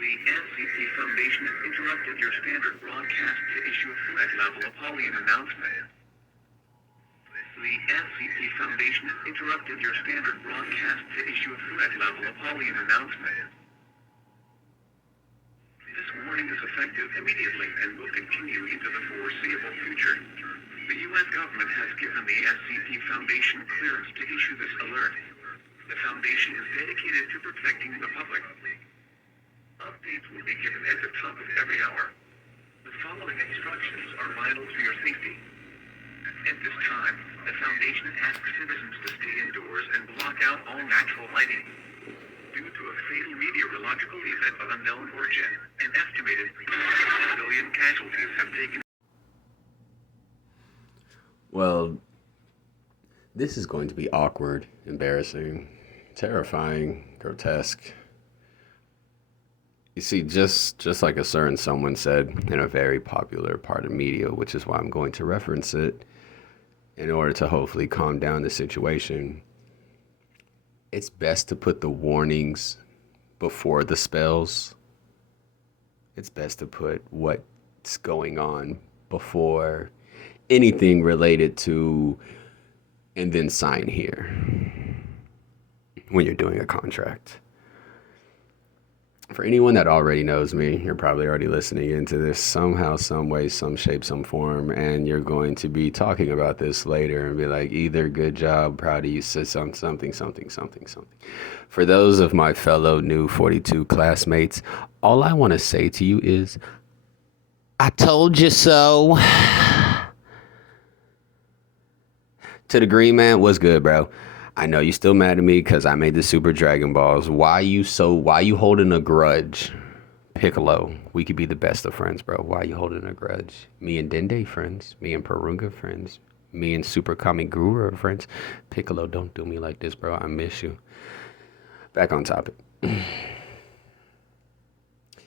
The SCP Foundation has interrupted your standard broadcast to issue a threat-level Apollyon announcement. The SCP Foundation has interrupted your standard broadcast to issue a threat-level Apollyon announcement. This warning is effective immediately and will continue into the foreseeable future. The U.S. government has given the SCP Foundation clearance to issue this alert. The Foundation is dedicated to protecting the public. Updates will be given at the top of every hour. The following instructions are vital to your safety. At this time, the Foundation asks citizens to stay indoors and block out all natural lighting. Due to a fatal meteorological event of unknown origin, an estimated 1 million casualties have taken. Well, this is going to be awkward, embarrassing, terrifying, grotesque. You see, just like a certain someone said in a very popular part of media, which is why I'm going to reference it in order to hopefully calm down the situation, it's best to put the warnings before the spells. It's best to put what's going on before anything related to, and then sign here when you're doing a contract. For anyone that already knows me, you're probably already listening into this somehow, some way, some shape, some form, and you're going to be talking about this later and be like, either good job, proud of you, said something. For those of my fellow new 42 classmates, all I want to say to you is, I told you so. To the Green Man, what's good, bro? I know you still mad at me because I made the Super Dragon Balls. Why you holding a grudge? Piccolo, we could be the best of friends, bro. Why you holding a grudge? Me and Dende friends. Me and Purunga friends. Me and Super Kamiguru are friends. Piccolo, don't do me like this, bro. I miss you. Back on topic.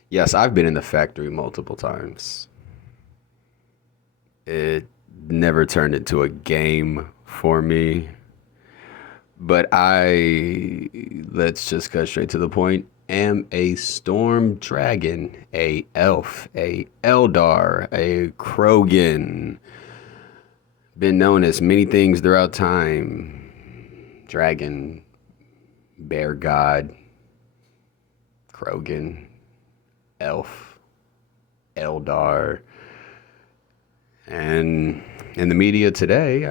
Yes, I've been in the factory multiple times. It never turned into a game for me. But let's just cut straight to the point, am a storm dragon, a elf, a Eldar, a Krogan. Been known as many things throughout time. Dragon, bear god, Krogan, elf, Eldar. And in the media today,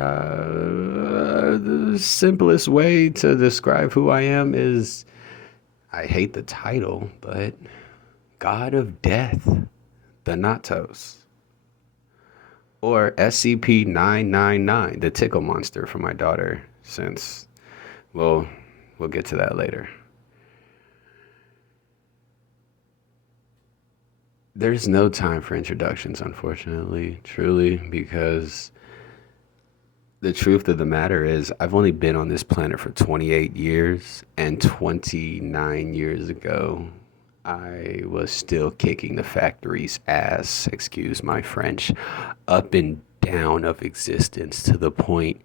the simplest way to describe who I am is, I hate the title, but God of Death, Thanatos. Or SCP-999, the tickle monster for my daughter, since, well, we'll get to that later. There's no time for introductions, unfortunately, truly, because the truth of the matter is I've only been on this planet for 28 years, and 29 years ago, I was still kicking the factory's ass, excuse my French, up and down of existence to the point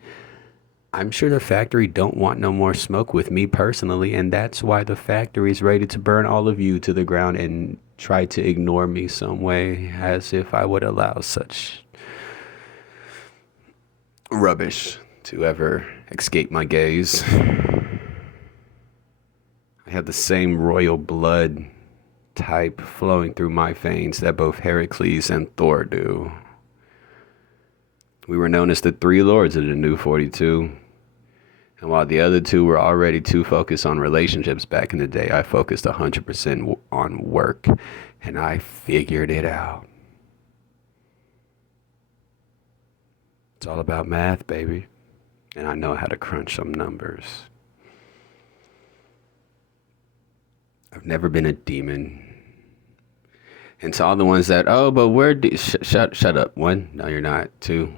I'm sure the factory don't want no more smoke with me personally, and that's why the factory is ready to burn all of you to the ground and try to ignore me some way, as if I would allow such rubbish to ever escape my gaze. I have the same royal blood type flowing through my veins that both Heracles and Thor do. We were known as the Three Lords of the New 42. And while the other two were already too focused on relationships back in the day, I focused 100% on work. And I figured it out. It's all about math, baby. And I know how to crunch some numbers. I've never been a demon. And to all the ones that, oh, but we're shut up. One, no, you're not. Two,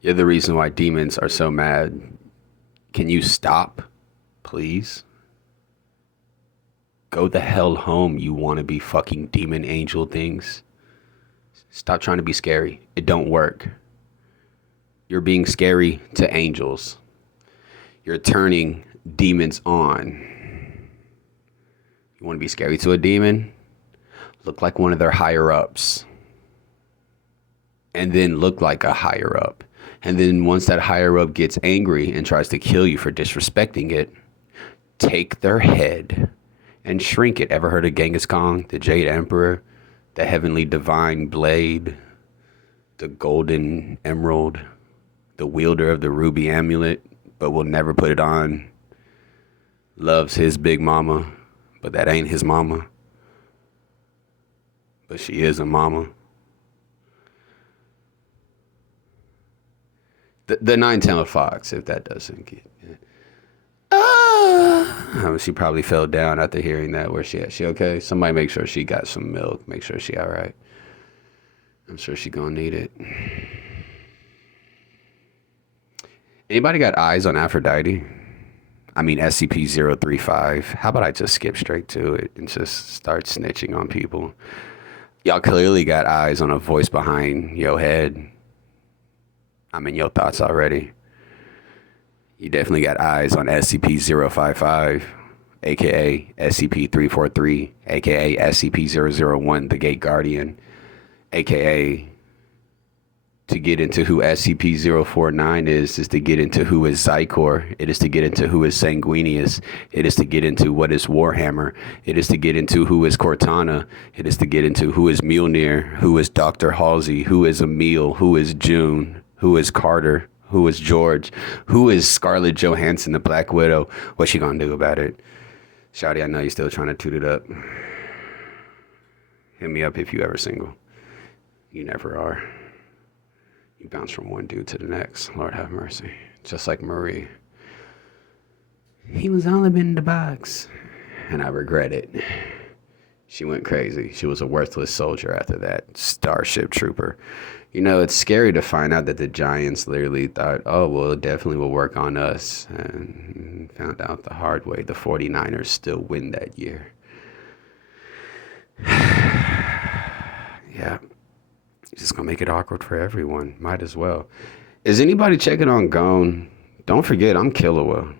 you're the reason why demons are so mad. Can you stop, please? Go the hell home, you wanna be fucking demon angel things. Stop trying to be scary. It don't work. You're being scary to angels. You're turning demons on. You wanna be scary to a demon? look like one of their higher ups, and then look like a higher up. And then once that higher up gets angry and tries to kill you for disrespecting it, take their head and shrink it. Ever heard of Genghis Khan, the Jade Emperor, the heavenly divine blade, the golden emerald, the wielder of the ruby amulet, but will never put it on? Loves his big mama, but that ain't his mama. But she is a mama. The 9-tailed fox, if that doesn't get it. She probably fell down after hearing that. Where's she at? She okay? Somebody make sure she got some milk. Make sure she all right. I'm sure she gonna need it. Anybody got eyes on Aphrodite? I mean SCP-035. How about I just skip straight to it and just start snitching on people? Y'all clearly got eyes on a voice behind your head. I'm in your thoughts already. You definitely got eyes on SCP-055, aka SCP-343, aka SCP-001, the Gate Guardian, aka to get into who SCP-049 is to get into who is Xykor. It is to get into who is Sanguinius. It is to get into what is Warhammer. It is to get into who is Cortana. It is to get into who is Mjolnir, who is Dr. Halsey, who is Emil, who is June, who is Carter, who is George, who is Scarlett Johansson, the Black Widow. What's she gonna do about it? Shawty, I know you're still trying to toot it up. Hit me up if you ever single. You never are. You bounce from one dude to the next. Lord have mercy. Just like Marie. He was all up in the box. And I regret it. She went crazy. She was a worthless soldier after that. Starship Trooper. You know, it's scary to find out that the Giants literally thought, oh, well, it definitely will work on us. And found out the hard way. The 49ers still win that year. Yeah. It's just going to make it awkward for everyone. Might as well. Is anybody checking on Gone? Don't forget, I'm Killua.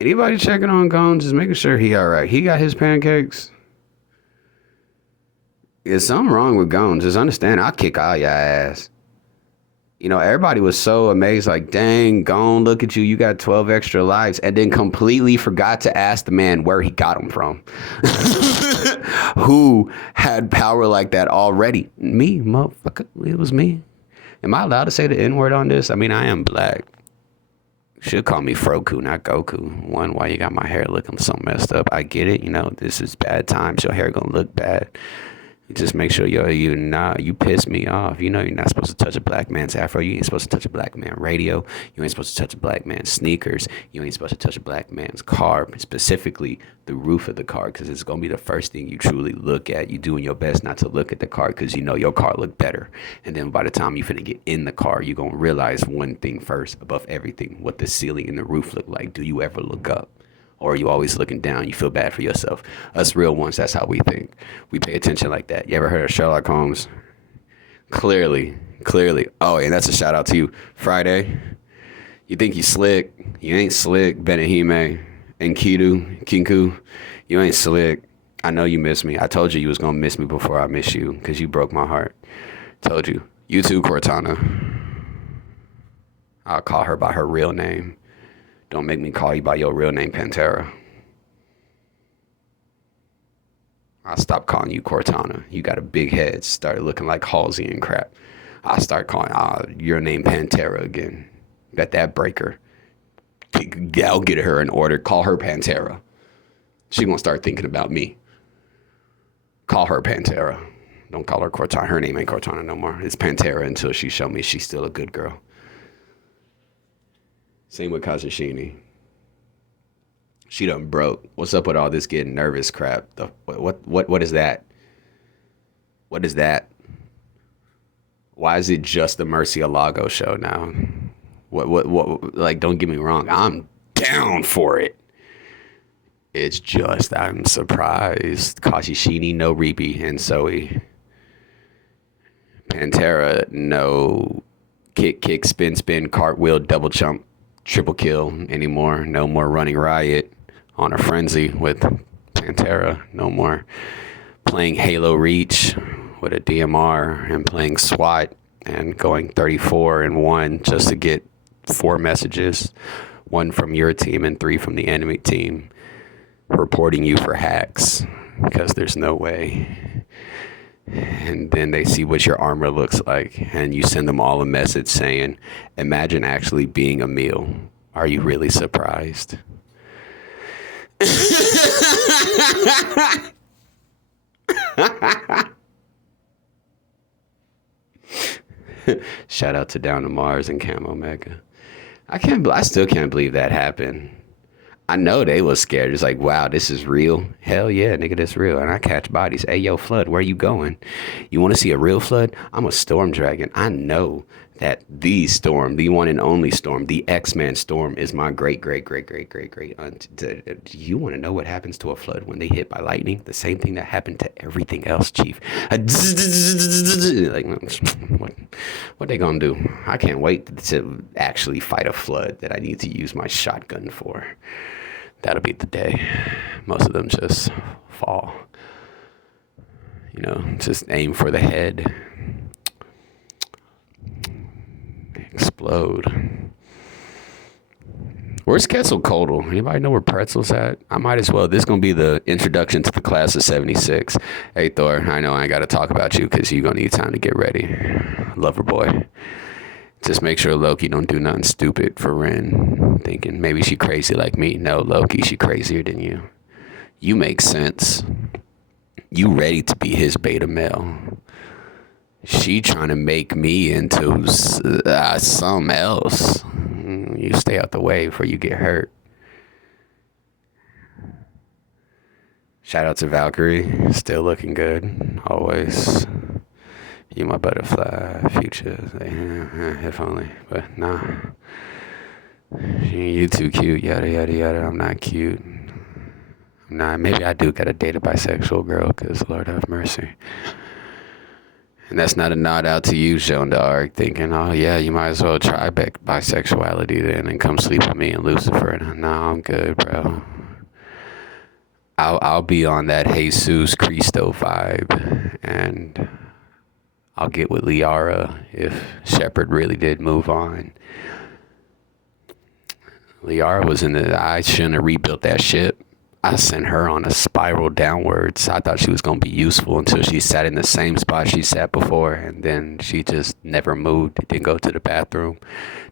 Anybody checking on Gone? Just making sure he all right. He got his pancakes. Is something wrong with Gone? Just understand, I'll kick all your ass. You know, everybody was so amazed, like, dang, Gone, look at you. You got 12 extra lives. And then completely forgot to ask the man where he got them from. Who had power like that already? Me, motherfucker. It was me. Am I allowed to say the N-word on this? I mean, I am black. Should call me Froku, not Goku. One, why you got my hair looking so messed up? I get it. You know, this is bad times. Your hair gonna look bad. Just make sure you piss me off. You know you're not supposed to touch a black man's afro. You ain't supposed to touch a black man's radio. You ain't supposed to touch a black man's sneakers. You ain't supposed to touch a black man's car, specifically the roof of the car, because it's going to be the first thing you truly look at. You doing your best not to look at the car because you know your car look better. And then by the time you finna get in the car, you're going to realize one thing first above everything, what the ceiling and the roof look like. Do you ever look up? Or are you always looking down? You feel bad for yourself. Us real ones, that's how we think. We pay attention like that. You ever heard of Sherlock Holmes? Clearly. Oh, and that's a shout out to you. Friday, you think you slick. You ain't slick. Benahime and Kinku, you ain't slick. I know you miss me. I told you was going to miss me before I miss you because you broke my heart. Told you. You too, Cortana. I'll call her by her real name. Don't make me call you by your real name, Pantera. I'll stop calling you Cortana. You got a big head. Started looking like Halsey and crap. I'll start calling your name Pantera again. Bet that breaker. I'll get her in order. Call her Pantera. She gonna start thinking about me. Call her Pantera. Don't call her Cortana. Her name ain't Cortana no more. It's Pantera until she show me she's still a good girl. Same with Kazushini. She done broke. What's up with all this getting nervous crap? What is that? What is that? Why is it just the Murcielago show now? What like, don't get me wrong. I'm down for it. It's just, I'm surprised. Kazushini, no Reapy and Zoe. Pantera, no kick, spin, cartwheel, double jump, triple kill anymore. No more running riot on a frenzy with Pantera. No more. playing Halo Reach with a DMR and playing SWAT and going 34 and 1 just to get 4 messages, 1 from your team and 3 from the enemy team, reporting you for hacks because there's no way. And then they see what your armor looks like, and you send them all a message saying, imagine actually being a meal. Are you really surprised? Shout out to Down to Mars and Camo Mega. I still can't believe that happened. I know they was scared. It's like, wow, this is real. Hell yeah, nigga, this real. And I catch bodies. Hey, yo, Flood, where you going? You want to see a real Flood? I'm a Storm Dragon. I know that the Storm, the one and only Storm, the X-Man Storm is my great aunt. Do you want to know what happens to a Flood when they hit by lightning? The same thing that happened to everything else, Chief. Like, what they gonna do? I can't wait to actually fight a Flood that I need to use my shotgun for. That'll be the day. Most of them just fall. You know, just aim for the head. Explode. Where's Quetzalcoatl? Anybody know where Pretzel's at? I might as well. This is going to be the introduction to the class of 76. Hey, Thor, I know I ain't got to talk about you because you're going to need time to get ready. Lover boy. Just make sure Loki don't do nothing stupid for Ren, thinking maybe she crazy like me. No, Loki, she crazier than you. You make sense. You ready to be his beta male. She trying to make me into something else. You stay out the way before you get hurt. Shout out to Valkyrie, still looking good, always. You my butterfly, future, if only, but nah. You too cute, yada, yada, yada, I'm not cute. I'm not, maybe I do gotta date a bisexual girl, because Lord have mercy. And that's not a nod out to you, Joan d'Arc, thinking, oh yeah, you might as well try bisexuality then and come sleep with me and Lucifer. No, I'm good, bro. I'll be on that Jesus Cristo vibe, and I'll get with Liara if Shepard really did move on. Liara was I shouldn't have rebuilt that ship. I sent her on a spiral downwards. I thought she was going to be useful until she sat in the same spot she sat before, and then she just never moved. Didn't go to the bathroom,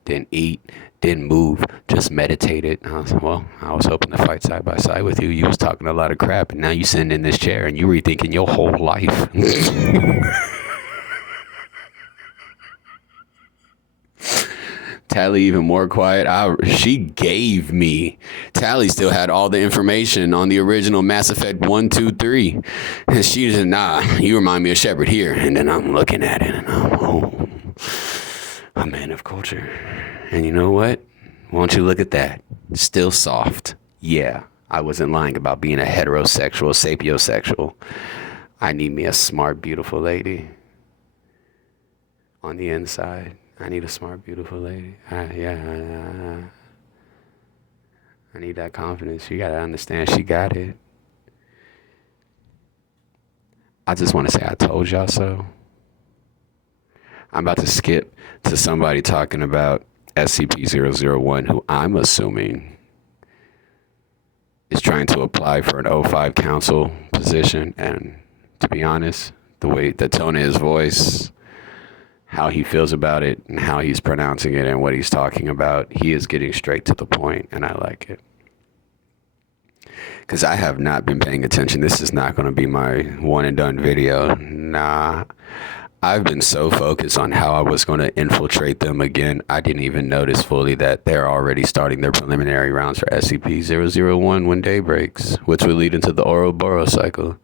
didn't eat, didn't move, just meditated. I was like, well, I was hoping to fight side by side with you. You was talking a lot of crap, and now you sitting in this chair and you rethinking your whole life. Tally even more quiet. She gave me. Tally still had all the information on the original Mass Effect 1, 2, 3. And she said, nah, you remind me of Shepard here. And then I'm looking at it and I'm, a man of culture. And you know what? Won't you look at that? Still soft. Yeah, I wasn't lying about being a heterosexual, sapiosexual. I need me a smart, beautiful lady on the inside. I need a smart, beautiful lady. I need that confidence. You gotta understand she got it. I just want to say I told y'all so. I'm about to skip to somebody talking about SCP-001, who I'm assuming is trying to apply for an O5 council position. And to be honest, the tone of his voice, how he feels about it and how he's pronouncing it and what he's talking about, he is getting straight to the point, and I like it. Because I have not been paying attention. This is not going to be my one and done video. Nah. I've been so focused on how I was going to infiltrate them again, I didn't even notice fully that they're already starting their preliminary rounds for SCP-001 when day breaks, which would lead into the Ouroboros cycle.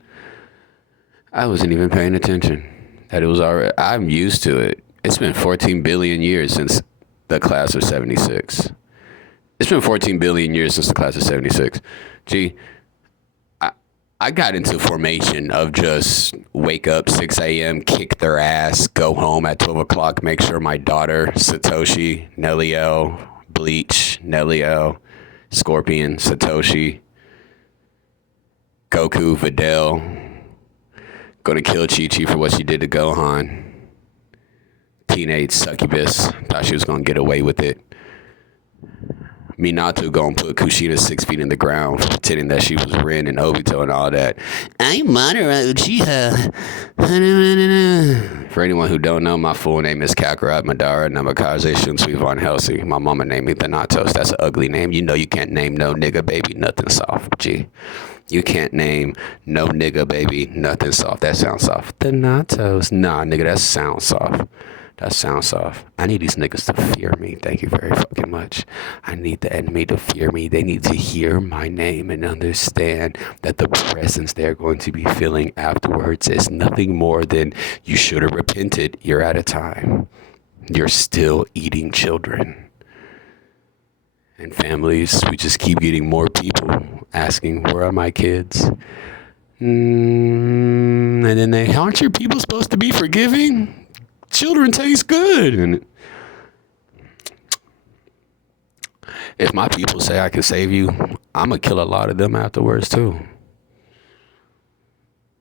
I wasn't even paying attention. That it was already, I'm used to it. It's been 14 billion years since the class of 76. It's been 14 billion years since the class of 76. Gee, I got into formation of just wake up 6 a.m., kick their ass, go home at 12 o'clock, make sure my daughter, Satoshi, Nelliel, Bleach, Nelliel, Scorpion, Satoshi, Goku, Videl, Gonna kill Chi-Chi for what she did to Gohan. Teenage succubus. Thought she was gonna get away with it. Minato gonna put Kushina 6 feet in the ground, pretending that she was Rin and Obito and all that. I'm Madara Uchiha. For anyone who don't know, my full name is Kakarot Madara Namikaze Shunsui Von Helsing. My mama named me Thanatos. That's an ugly name. You know you can't name no nigga baby nothing soft, G. You can't name no nigga baby nothing soft. That sounds soft. Thanatos. Nah, nigga, that sounds soft. That sounds soft. I need these niggas to fear me. Thank you very fucking much. I need the enemy to fear me. They need to hear my name and understand that the presence they're going to be feeling afterwards is nothing more than you should have repented. You're out of time. You're still eating children. And families, we just keep getting more people asking, where are my kids? And then aren't your people supposed to be forgiving? Children taste good. And if my people say I can save you, I'm going to kill a lot of them afterwards too.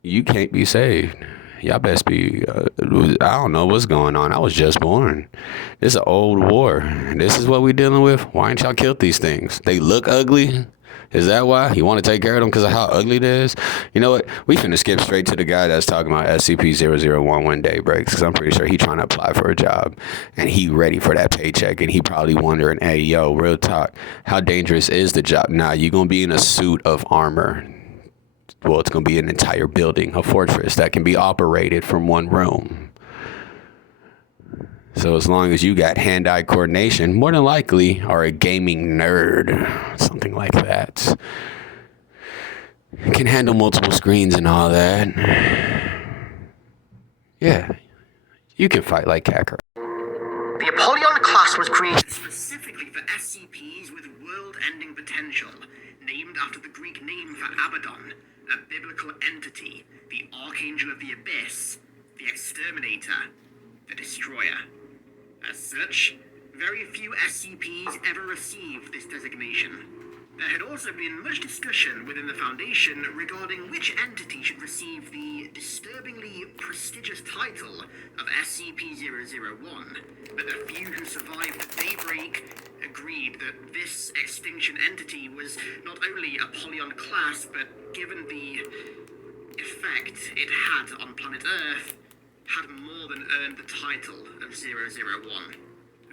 You can't be saved. Y'all best be, I don't know what's going on. I was just born. This is an old war. And this is what we dealing with. Why ain't y'all killed these things? They look ugly. Is that why? You want to take care of them because of how ugly it is? You know what? We finna skip straight to the guy that's talking about SCP-0011 day breaks, because I'm pretty sure he trying to apply for a job and he ready for that paycheck, and he probably wondering, hey, yo, real talk, how dangerous is the job? Nah, you going to be in a suit of armor. Well, it's going to be an entire building, a fortress that can be operated from one room. So as long as you got hand-eye coordination, more than likely are a gaming nerd, something like that. Can handle multiple screens and all that. Yeah, you can fight like Kakarot. The Apollyon class was created specifically for SCPs with world-ending potential, named after the Greek name for Abaddon, a biblical entity, the Archangel of the Abyss, the Exterminator, the Destroyer. As such, very few SCPs ever received this designation. There had also been much discussion within the Foundation regarding which entity should receive the disturbingly prestigious title of SCP-001, but the few who survived the Daybreak agreed that this extinction entity was not only Apollyon class, but given the effect it had on planet Earth, had more than earned the title of 001.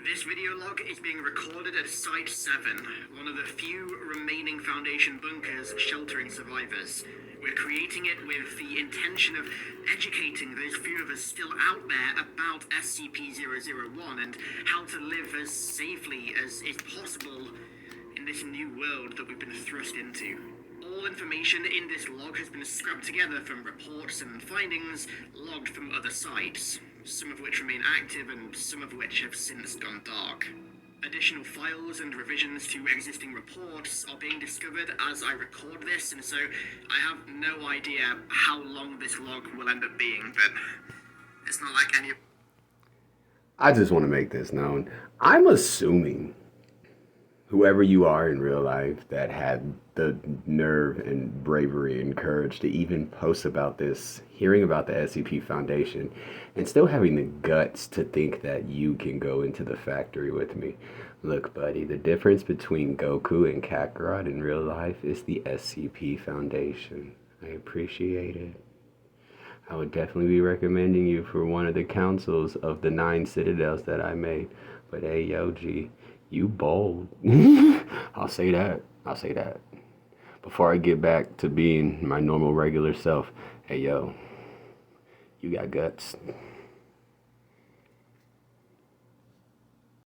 This video log is being recorded at Site 7, one of the few remaining Foundation bunkers sheltering survivors. We're creating it with the intention of educating those few of us still out there about SCP-001 and how to live as safely as is possible in this new world that we've been thrust into. All information in this log has been scrubbed together from reports and findings logged from other sites, some of which remain active and some of which have since gone dark. Additional files and revisions to existing reports are being discovered as I record this, and so I have no idea how long this log will end up being, but it's not like any... I just want to make this known. I'm assuming whoever you are in real life that had the nerve and bravery and courage to even post about this, hearing about the SCP Foundation, and still having the guts to think that you can go into the factory with me. Look, buddy, the difference between Goku and Kakarot in real life is the SCP Foundation. I appreciate it. I would definitely be recommending you for one of the councils of the 9 citadels that I made. But hey, yo, G, you bold. I'll say that. Before I get back to being my normal, regular self, hey, yo, you got guts.